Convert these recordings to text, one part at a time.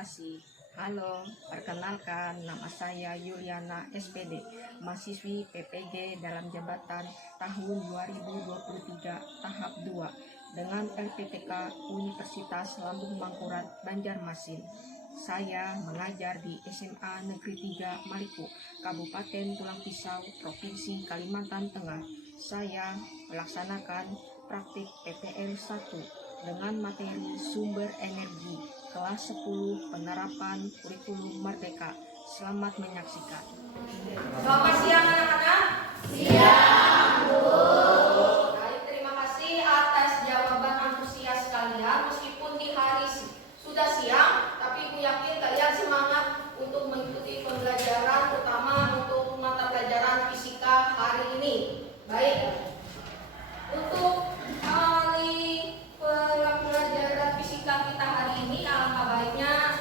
Konsentrasi. Halo, perkenalkan nama saya Yuliana SPD, mahasiswi PPG dalam jabatan tahun 2023 tahap 2 dengan LPTK Universitas Lambung Mangkurat Banjarmasin. Saya mengajar di SMA Negeri 3 Maliku, Kabupaten Tulang Pisau, Provinsi Kalimantan Tengah. Saya melaksanakan praktik PPL 1 dengan materi sumber energi kelas 10 penerapan kurikulum Merdeka. Selamat menyaksikan. Selamat siang anak-anak. Siang, Bu. Baik, terima kasih atas jawaban antusias kalian. Meskipun di hari sudah siang, tapi Ibu yakin kalian semangat untuk mengikuti pembelajaran, terutama untuk mata pelajaran fisika hari ini. Baik, untuk hari pelajaran fisika kita hari ini, alangkah baiknya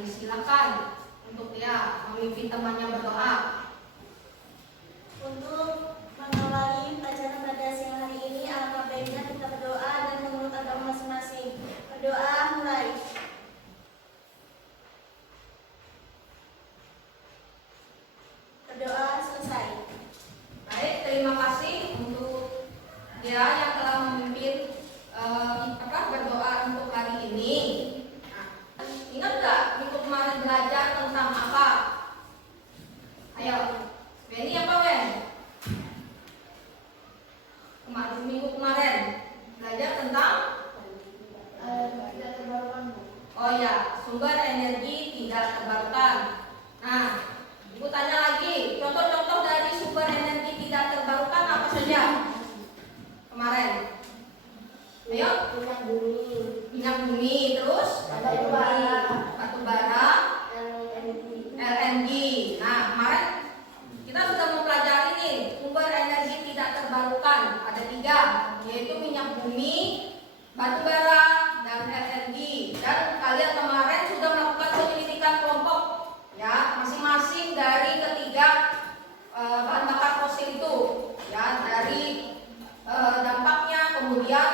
silakan untuk memimpin temannya berdoa. Untuk mengawali pelajaran pada siang hari ini, alangkah baiknya kita berdoa dan menurut agama masing-masing. Berdoa mulai. Berdoa selesai. Baik, terima kasih untuk yang telah memimpin berdoa untuk hari ini. Nah, ingat gak minggu kemarin belajar tentang apa? Ayo, Benny apa Wen? Minggu kemarin belajar tentang Tidak terbarukan. oh ya, sumber energi tidak terbarukan. Nah, Ibu tanya lagi, contoh-contoh dari sumber energi tidak terbarukan apa saja? Kemarin. Ayo, minyak bumi, terus Batu bara, LNG. Nah, kemarin kita sudah mempelajari nih sumber energi tidak terbarukan ada 3, yaitu minyak bumi, batu bara, dan LNG. Dan kalian kemarin sudah melakukan penyelidikan kelompok, ya, masing-masing dari ketiga bahan bakar fosil itu, ya, dari dampaknya, kemudian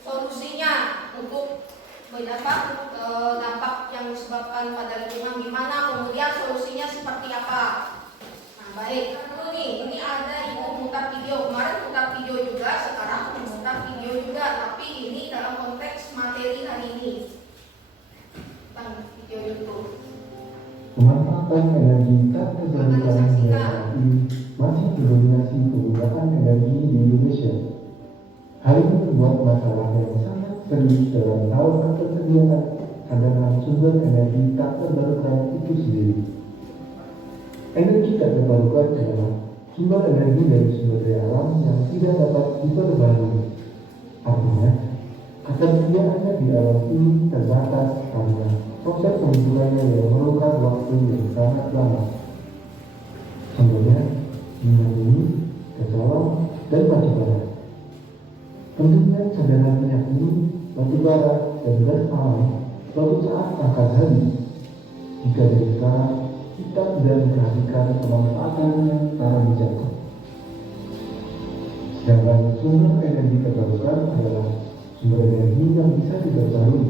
solusinya untuk dampak yang disebabkan pada lingkungan gimana, kemudian solusinya seperti apa. Nah, baik, dulu nih, ini ada Ibu mutar video. Kemarin mutar video juga, sekarang mutar video juga, tapi ini dalam konteks materi hari ini tentang video YouTube. Pemanfaatan energi tak terbarukan HEA masih mendominasi penggunaan energi di Indonesia. Hal ini membuat masalah yang sangat serius dalam hal ketersediaan cadangan sumber energi tak terbarukan itu sendiri. Energi tak terbarukan adalah sumber energi dari sumber daya alam yang tidak dapat diperbarui. Artinya, ketersediaannya di alam ini terbatas karena proses pembentukannya yang memerlukan waktu yang sangat lama. Contohnya, minyak bumi, gas alam, dan batu bara. Tentunya cadangan minyak bumi, batu bara, dan gas alam suatu saat akan habis. Jika dari sekarang kita tidak memperhatikan pemanfaatannya secara bijak. Sedangkan sumber energi terbarukan adalah sumber energi yang bisa diperbarui,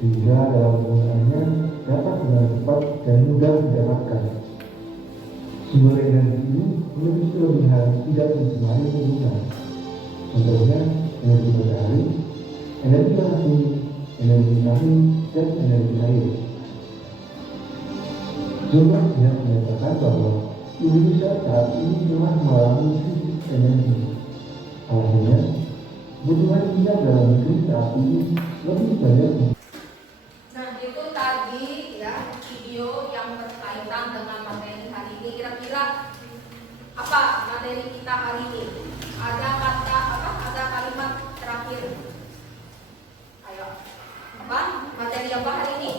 sehingga dalam penggunaannya dapat dengan cepat dan mudah didapatkan. Sumber energi ini memiliki kelebihan tidak mencemari lingkungan. Contohnya energi matahari, energi panas bumi, energi angin, dan energi air. Jumlah pihak menyatakan bahwa Indonesia saat ini telah mengalami krisis energi. Alasannya, kebutuhan minyak dalam negeri saat ini lebih banyak. Nah, itu tadi ya video yang berkaitan dengan materi hari ini. Kira-kira apa materi kita hari ini? Ada kata apa? Ada kalimat terakhir. Ayo. Apa? Materi apa hari ini?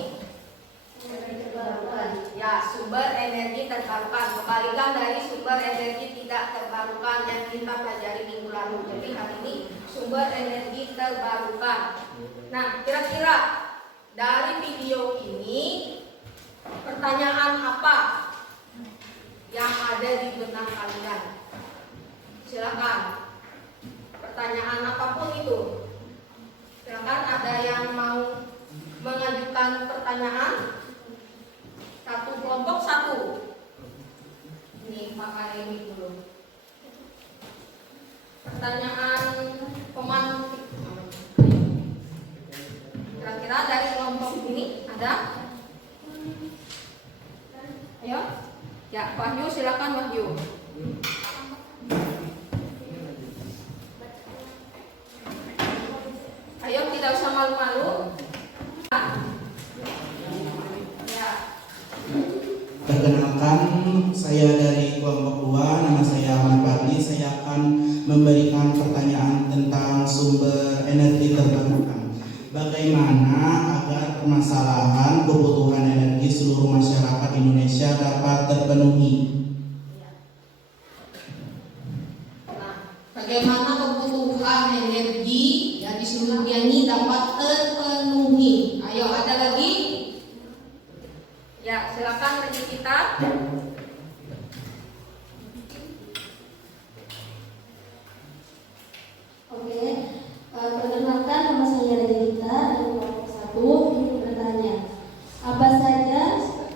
Ya, sumber energi terbarukan. Kebalikan dari sumber energi tidak terbarukan yang kita pelajari minggu lalu. Jadi hari ini sumber energi terbarukan. Nah, kira-kira dari video ini pertanyaan apa yang ada di benak kalian? Silakan. Pertanyaan apapun itu. Silakan, ada yang mau mengajukan pertanyaan pertanyaan? Satu kelompok satu. Ini pakai ini dulu. Pertanyaan pemantik. Kira-kira dari kelompok ini ada? Ayo. Ya, Wahyu silakan Wahyu. Ayo, tidak usah malu-malu. Ya. Perkenalkan, saya dari kelompok 2, nama saya Ahmad Fadli. Saya akan memberikan pertanyaan tentang sumber energi terbarukan. Bagaimana agar permasalahan kebutuhan energi seluruh masyarakat Indonesia dapat terpenuhi? Nah, bagaimana kebutuhan energi ya di seluruh dunia ini dapat terpenuhi? Ayo, ada lagi? Ya, silakan bagi kita. Oke, perkenalkan nama saya Regita dari kelompok 1. Ingin bertanya, apa saja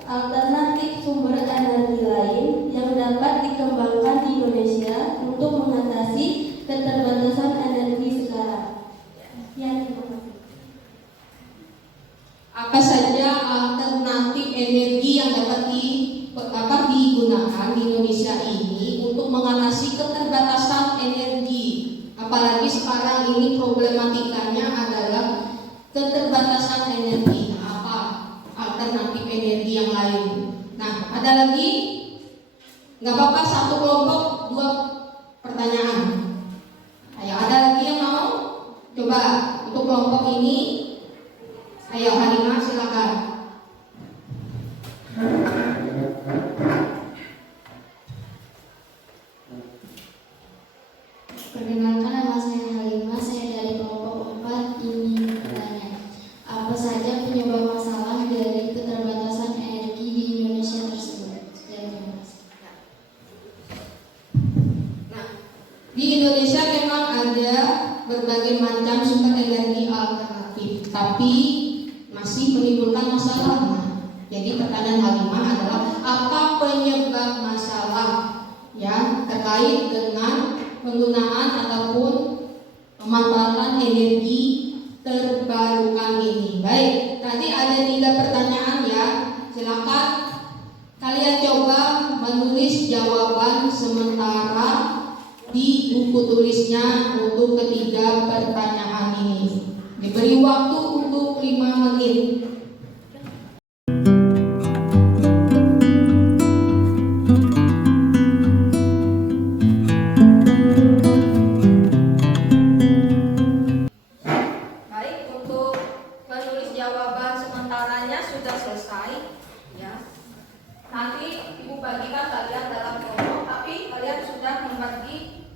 alternatif sumber energi lain yang dapat dikembangkan di Indonesia untuk mengatasi keterbatasan energi sekarang? Ya, terima kasih. Apa saja alternatif energi yang dapat digunakan di Indonesia ini untuk mengatasi keterbatasan energi? Apalagi sekarang ini problematikanya adalah keterbatasan energi. Nah, apa alternatif energi yang lain? Nah, ada lagi? Nggak apa-apa, satu kelompok 2 pertanyaan. Ayo, ada lagi yang mau? Coba untuk kelompok ini. Ayo, Halimah silakan. Perkenalkan nama saya Halimah, saya dari kelompok 4. Ingin bertanya, apa saja penyebab masalah dari keterbatasan energi di Indonesia tersebut? Terima kasih. Nah, di Indonesia memang ada berbagai macam sumber energi alternatif, tapi masih menimbulkan masalah. Jadi pertanyaan Halimah adalah apa penyebab masalah ya terkait dengan penggunaan ataupun pemanfaatan energi terbarukan ini. Baik, tadi ada 3 pertanyaan ya. Silakan kalian coba menulis jawaban sementara di buku tulisnya untuk ketiga pertanyaan ini. Diberi waktu untuk 5 menit. Baik, untuk menulis jawaban sementaranya sudah selesai ya. Nanti Ibu bagikan kalian dalam kelompok, tapi kalian sudah membagi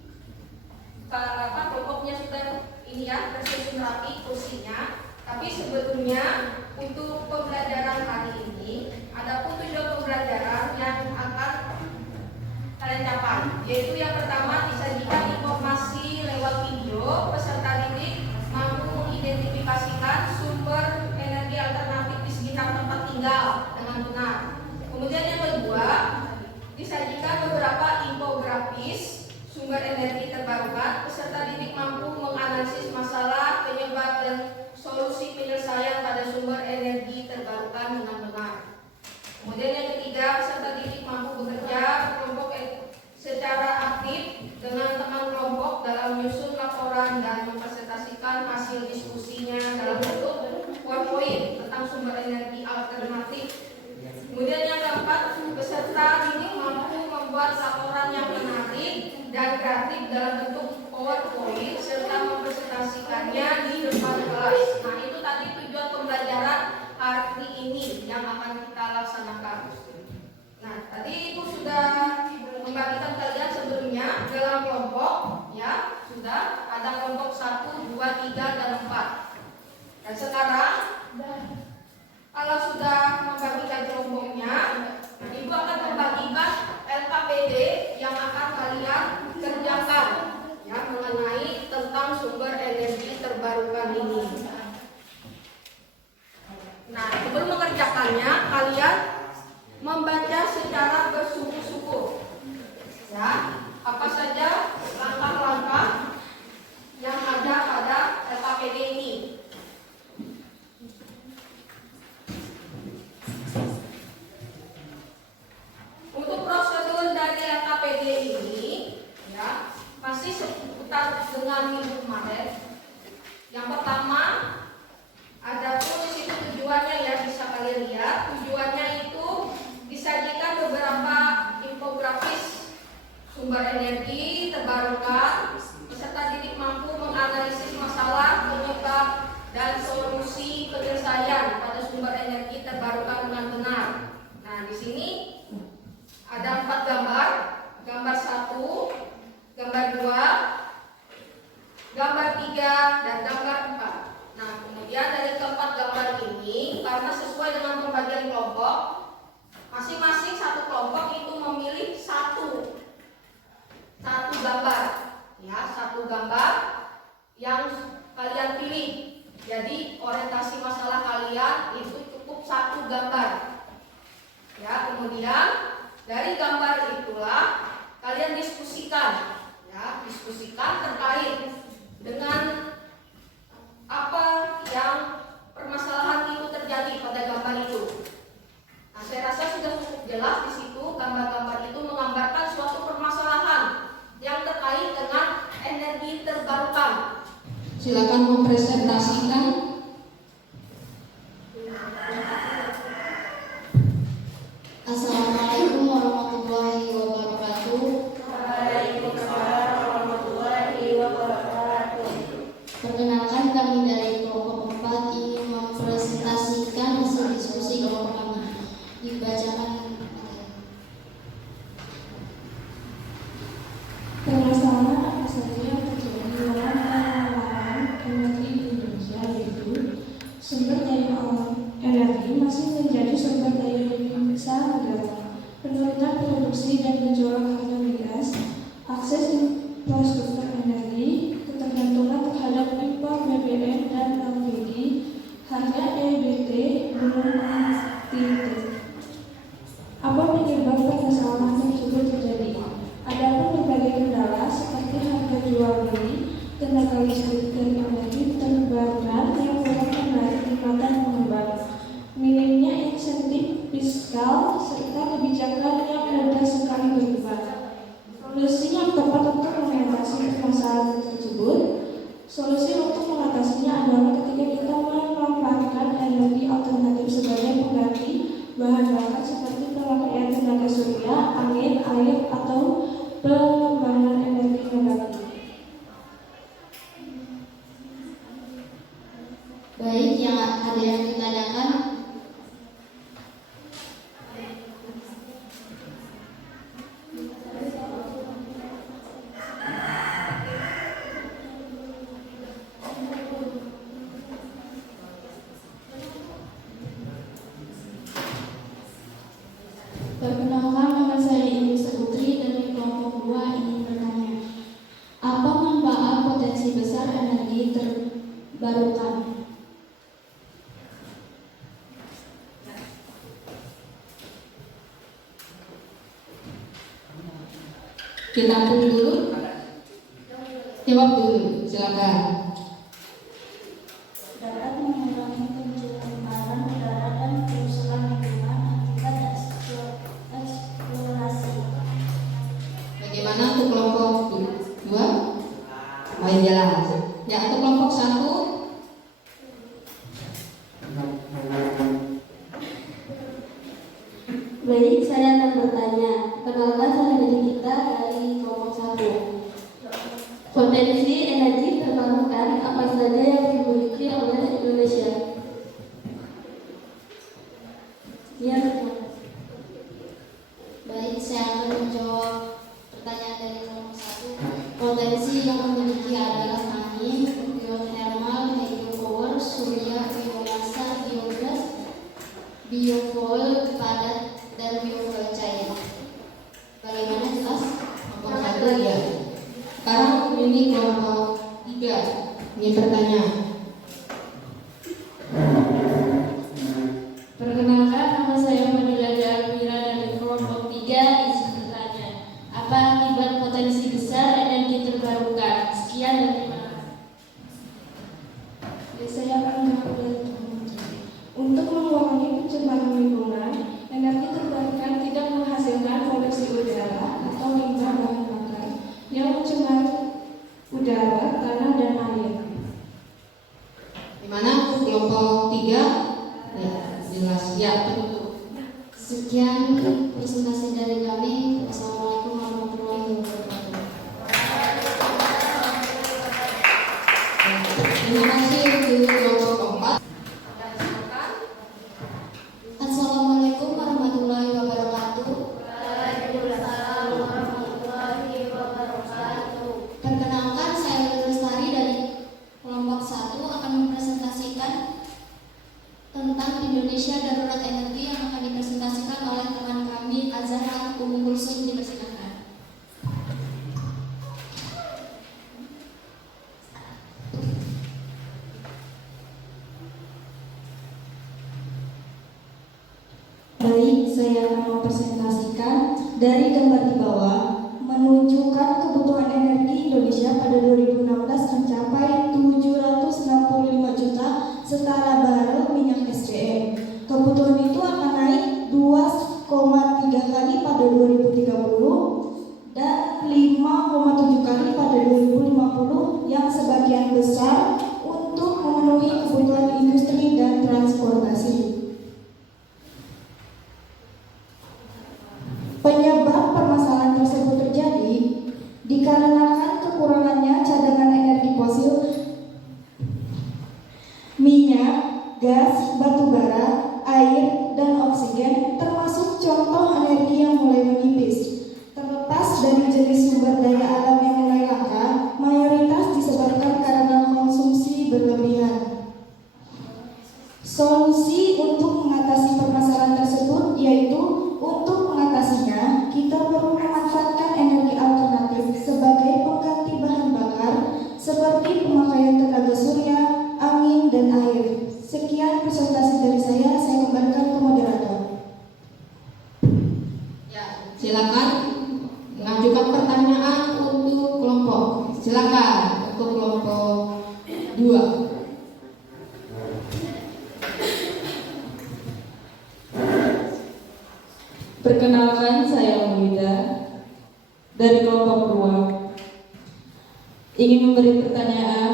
kelompoknya sudah ini ya, tersusun rapi kursinya. Tapi sebetulnya untuk pembelajaran hari ini ada tujuan pembelajaran yang akan kalian capai, yaitu yang pertama disajikan informasi lewat video. Peserta didik mampu mengidentifikasikan sumber energi alternatif di sekitar tempat tinggal dengan benar. Kemudian yang kedua, disajikan beberapa infografis sumber energi terbarukan. Peserta didik mampu menganalisis masalah, penyebab dan solusi penyelesaian pada sumber energi terbarukan dengan benar. Kemudian yang ketiga, peserta didik mampu bekerja kelompok secara aktif dengan teman kelompok dalam menyusun laporan dan mempresentasikan hasil diskusinya dalam bentuk PowerPoint tentang sumber energi alternatif. Kemudian yang keempat, peserta didik mampu membuat laporan yang menarik dan kreatif dalam bentuk PowerPoint serta mempresentasikannya di depan kelas. Nah, itu tadi tujuan pembelajaran hari ini yang akan kita laksanakan. Nah, tadi Ibu sudah membagikan kalian sebelumnya dalam kelompok ya, sudah ada kelompok 1, 2, 3, dan 4. Dan sekarang kalau sudah membagikan kelompoknya, Ibu akan membagikan LKPD yang akan kalian kerjakan ya, mengenai tentang sumber energi terbarukan ini. Nah, sebelum mengerjakan seputar dengan minggu kemarin. Yang pertama, ada pun di situ tujuannya ya, bisa kalian lihat. Tujuannya itu disajikan beberapa infografis sumber energi terbarukan beserta didik mampu menganalisis masalah, penyebab, dan solusi penyelesaian pada sumber energi terbarukan dengan benar. Nah, di sini ada 4 gambar. Gambar 1, gambar 2, gambar 3, dan gambar 4. Nah, kemudian dari keempat gambar ini, karena sesuai dengan pembagian kelompok, masing-masing satu kelompok itu memilih satu gambar, ya, satu gambar yang kalian pilih. Jadi orientasi masalah kalian itu cukup satu gambar, ya. Kemudian dari gambar itulah kalian diskusikan, ya, diskusikan terkait dengan apa yang permasalahan itu terjadi pada gambar itu. Nah, saya rasa sudah cukup jelas di situ. Gambar-gambar itu menggambarkan suatu permasalahan yang terkait dengan energi terbarukan. Silakan mempresentasikan. Assalamualaikum warahmatullahi wabarakatuh. Waalaikumsalam warahmatullahi wabarakatuh. Perkenalkan, kami dari kelompok 4 ingin mempresentasikan hasil diskusi kelompok kami. Dibacakan. Permasalahan apa saja yang terjadi dalam pengelolaan energi di Indonesia, yaitu sumber daya alam energi masih menjadi sumber daya yang besar negara, penurunan produksi dan penjualan harga migas, akses infrastruktur energi, ketergantungan terhadap impor BBM dan LPG, harga EBT belum titik. Apa penyebab permasalahan tersebut terjadi? Adapun berbagai kendala seperti harga jual beli, tenaga listrik dan energi terbarukan yang kurang menarik di mata pengembang, minimnya insentif fiskal serta kebijakan yang mudah sekali berubah. Solusi yang tepat untuk mengatasi permasalahan tersebut, solusi untuk mengatasinya adalah ketika kita memanfaatkan energi alternatif sebagai pengganti bahan bakar seperti pemakaian tenaga surya, angin, air, atau pengembangan energi negatif. Baik, yang ada yang ditanyakan? Perkenalkan, nama saya Inisa Putri dari kelompok 2 ingin bertanya, apa manfaat potensi besar energi terbarukan? Kita tunggu dulu. Jawab dulu, silakan. Dapat mengurangi pencemaran udara dan kerusakan lingkungan akibat eksplorasi. Bagaimana untuk kelompok 2? Main jelas. Ya, untuk kelompok 1. Baik, saya akan bertanya. Kenalkan, saya dari kita dari kelompok 1. Potensi energi terbarukan apa saja yang dimiliki oleh Indonesia? Ya, betul. Baik, saya akan menjawab pertanyaan dari kelompok 1. Potensi yang memiliki adalah angin, geothermal, hydropower, surya, biomasa, biogas, biofuel padat, dan biofuel cair. Bagaimana, jelas? Kelompok 1 ya. Sekarang ini kelompok 3 ingin bertanya. Perkenalkan, nama saya Fadila Almira dari kelompok 3 izin bertanya, apa akibat potensi besar energi terbarukan? Sekian dan terima kasih. Saya akan menjawab dari kelompok 3. Untuk mengurangi pencemaran lingkungan, energi terbarukan tidak menghasilkan polusi udara atau limbah bahan bakar yang mencemari udara, tanah, dan air. Di mana kelompok 3? Ya, jelas. Ya, tertutup. Sekian presentasi dari kami. Wassalamualaikum warahmatullahi wabarakatuh. Terima kasih untuk kelompok 4. Assalamualaikum warahmatullahi wabarakatuh. Perkenalkan, saya Lili Lestari dari kelompok 1 akan mempresentasikan tentang Indonesia Darurat Energi yang akan dipresentasikan oleh teman kami Azhar Umum Kulsum. Dipersilakan. Baik, saya akan mempresentasikan dari gambar di bawah menunjukkan kebutuhan energi Indonesia pada 2016 mencapai 765 juta setara barel minyak SCM. Kebutuhan itu akan naik 2,3 kali pada 2030 dan 5,7 kali pada 2050 yang sebagian besar untuk memenuhi kebutuhan industri dan transportasi. Penyebab permasalahan tersebut terjadi dikarenakan kekurangannya cadangan energi fosil, minyak, gas, batu bara, air, dan oksigen, termasuk contoh energi yang mulai menipis. Terlepas dari jenis sumber daya alam yang mulai langka, mayoritas disebabkan karena konsumsi berlebihan. Solusi untuk mengatasi permasalahan tersebut yaitu untuk mengatasinya, kita perlu memanfaatkan energi alternatif sebagai pengganti bahan bakar seperti pemakaian tenaga surya, angin, dan air. Sekian presentasi dari saya kembalikan ke moderator. Ya, silakan mengajukan pertanyaan untuk kelompok. Silakan untuk kelompok 2. Perkenalkan, saya Muida dari kelompok 2. Ingin memberi pertanyaan,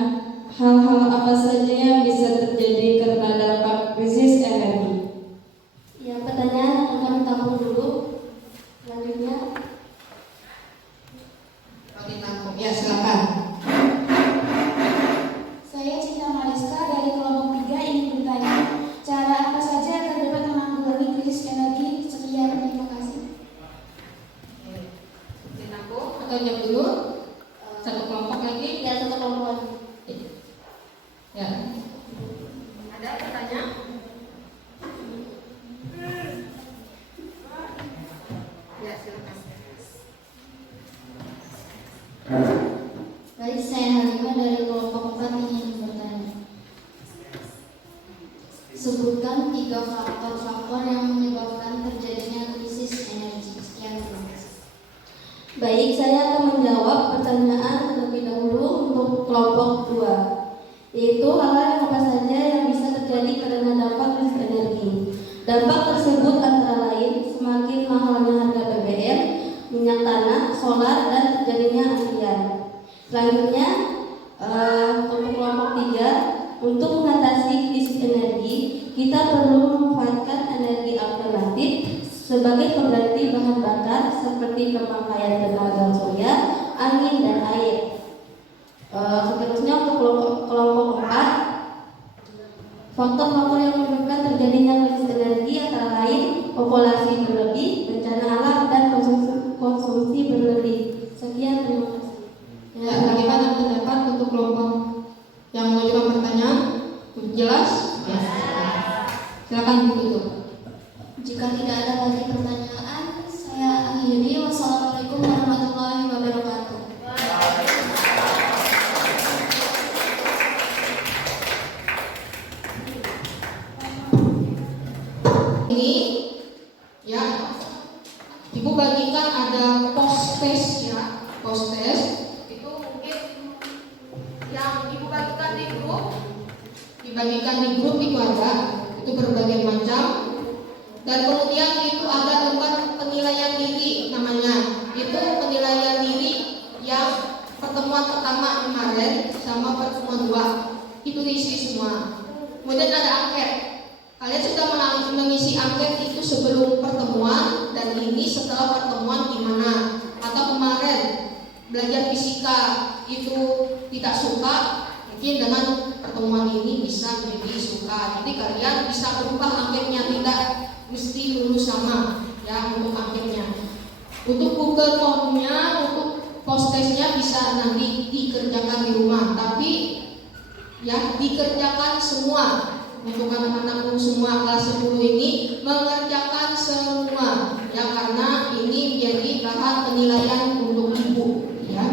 hal-hal apa saja yang bisa terjadi karena dampak krisis energi? Ya, pertanyaan akan kami tampung dulu. Selanjutnya, Ditampung. Ya, silakan. Saya Cinta Mariska dari kelompok 3 ingin bertanya, cara apa saja agar dapat menanggulangi krisis energi? Sekian, terima kasih. Ditampung atau jawab dulu? Satu kelompok lagi. ya satu kelompok. Ya. Ada pertanyaan? Ya, silakan. Baik, saya Halimah dari kelompok 4 ingin bertanya. Sebutkan 3 faktor-faktor yang menyebabkan terjadinya krisis energi. Sekian, terima kasih. Baik, saya akan menjawab pertanyaan terlebih dahulu untuk kelompok 2, yaitu hal-hal apa saja yang bisa terjadi karena dampak krisis energi. Dampak tersebut antara lain semakin mahalnya harga BBM, minyak tanah, solar, dan terjadinya antrian. Selanjutnya, untuk kelompok 3, untuk mengatasi krisis energi, kita perlu memanfaatkan energi alternatif sebagai pengganti bahan bakar seperti pemakaian tenaga surya, angin, dan air. Seterusnya untuk kelompok 4, faktor-faktor yang menyebabkan terjadinya krisis energi antara lain populasi berlebih, bencana alam, dan konsumsi berlebih. Sekian, terima kasih. Ya, bagaimana pendapat untuk kelompok yang mengajukan pertanyaan? Jelas? Ya. Silakan ditutup. Jika tidak ada lagi pertanyaan, saya akhiri. Wassalamualaikum warahmatullahi wabarakatuh. Ini ya, Ibu bagikan ada post test ya, post test itu mungkin yang Ibu bagikan di grup, dibagikan di grup itu ada, itu berbagai macam, dan kemudian itu ada tempat penilaian diri namanya, itu penilaian diri yang pertemuan pertama kemarin sama pertemuan 2 itu diisi semua. Kemudian ada angket. Kalian sudah mengisi angket itu sebelum pertemuan dan ini setelah pertemuan gimana? Atau kemarin belajar fisika itu tidak suka, mungkin dengan pertemuan ini bisa menjadi suka. Jadi kalian bisa berubah angketnya, tidak mesti lulus sama ya untuk angketnya. Untuk Google Form-nya, untuk post-testnya bisa nanti dikerjakan di rumah, tapi ya dikerjakan semua untuk anak-anakku semua kelas 10 ini mengerjakan semua ya, karena ini menjadi bahan penilaian untuk ibu ya.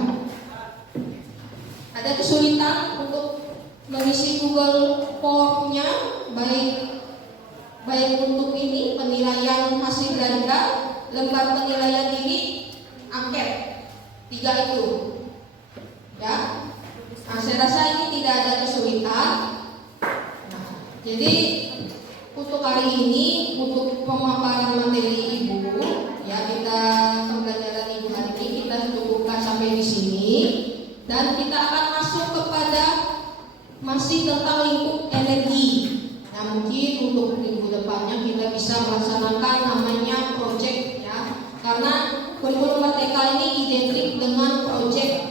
Ada kesulitan untuk mengisi Google Form-nya, baik untuk ini penilaian hasil belajar, lembar penilaian diri, angket, 3 itu ya. Nah, saya rasa ini tidak ada kesulitan. Nah, jadi untuk hari ini, untuk pemaparan materi ibu ya, kita pembelajaran ibu hari ini kita cukupkan sampai di sini dan kita akan masuk kepada masih tentang lingkup energi. Nah, mungkin untuk minggu depannya kita bisa melaksanakan namanya project ya, karena kurikulum Merdeka ini identik dengan project.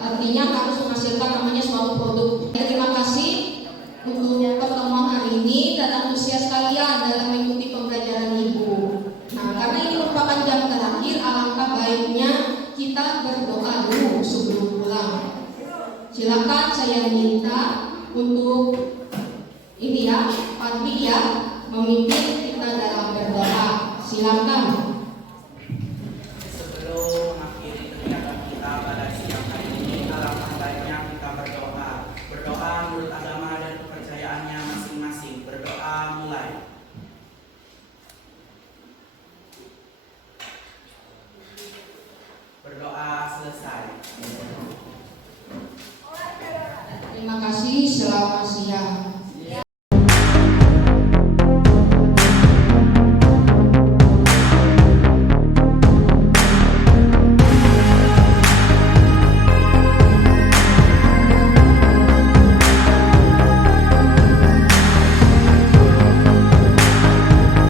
Artinya harus menghasilkan namanya suatu produk. Terima kasih untuk pertemuan hari ini dan antusias kalian dalam mengikuti pembelajaran ibu. Nah, karena ini merupakan jam terakhir, alangkah baiknya kita berdoa dulu sebelum pulang. Silakan saya minta untuk ini ya, Pak Dwi ya, memimpin kita dalam berdoa. Silakan.